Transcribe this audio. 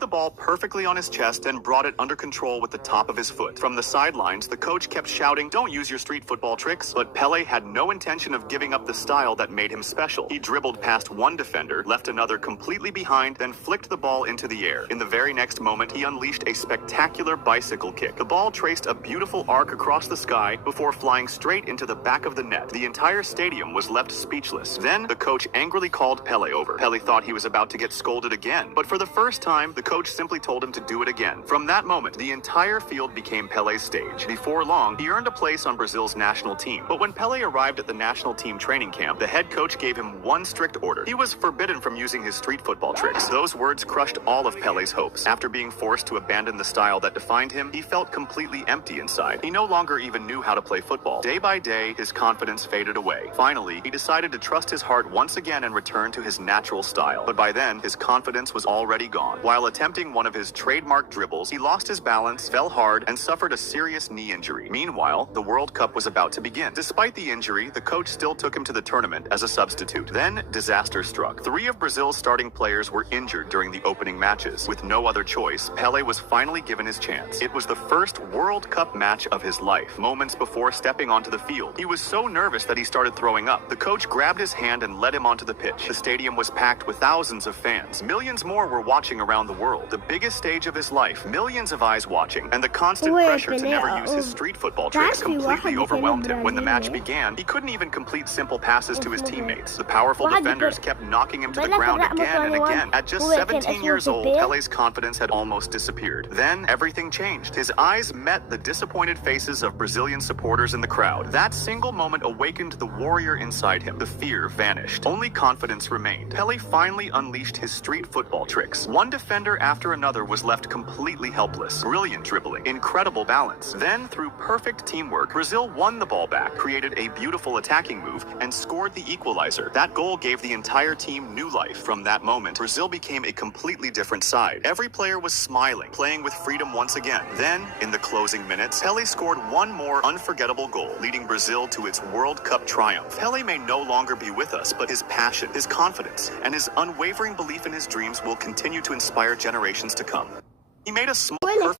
the ball perfectly on his chest and brought it under control with the top of his foot. From the sidelines, the coach kept shouting, "Don't use your street football tricks." But Pelé had no intention of giving up the style that made him special. He dribbled past one defender, left another completely behind, then flicked the ball into the air. In the very next moment, he unleashed a spectacular bicycle kick. The ball traced a beautiful arc across the sky before flying straight into the back of the net. The entire stadium was left speechless. Then the coach angrily called Pelé over. Pelé thought he was about to get scolded again, but for the first time, the coach simply told him to do it again. From that moment, the entire field became Pelé's stage. Before long, he earned a place on Brazil's national team. But when Pelé arrived at the national team training camp, the head coach gave him one strict order. He was forbidden from using his street football tricks. Those words crushed all of Pelé's hopes. After being forced to abandon the style that defined him, he felt completely empty inside. He no longer even knew how to play football. Day by day, his confidence faded away. Finally, he decided to trust his heart once again and return to his natural style. But by then, his confidence was already gone. While attempting one of his trademark dribbles, he lost his balance, fell hard, and suffered a serious knee injury. Meanwhile, the World Cup was about to begin. Despite the injury, the coach still took him to the tournament as a substitute. Then, disaster struck. 3 of Brazil's starting players were injured during the opening matches. With no other choice, Pelé was finally given his chance. It was the first World Cup match of his life. Moments before stepping onto the field, he was so nervous that he started throwing up. The coach grabbed his hand and led him onto the pitch. The stadium was packed with thousands of fans. Millions more were watching around the world. The biggest stage of his life, millions of eyes watching, and the constant pressure to never use his street football tricks completely overwhelmed him. When the match began, he couldn't even complete simple passes to his teammates. The powerful defenders kept knocking him to the ground again and again. At just 17 years old, Pelé's confidence had almost disappeared. Then, everything changed. His eyes met the disappointed faces of Brazilian supporters in the crowd. That single moment awakened the warrior inside him. The fear vanished. Only confidence remained. Pelé finally unleashed his street football tricks. One defender after another was left completely helpless. Brilliant dribbling, incredible balance. Then, through perfect teamwork, Brazil won the ball back, created a beautiful attacking move, and scored the equalizer. That goal gave the entire team new life. From that moment, Brazil became a completely different side. Every player was smiling, playing with freedom once again. Then, in the closing minutes, Pelé scored one more unforgettable goal, leading Brazil to its World Cup triumph. Pelé may no longer be with us, but his passion, his confidence, and his unwavering belief in his dreams will continue to inspire generations to come. He made a small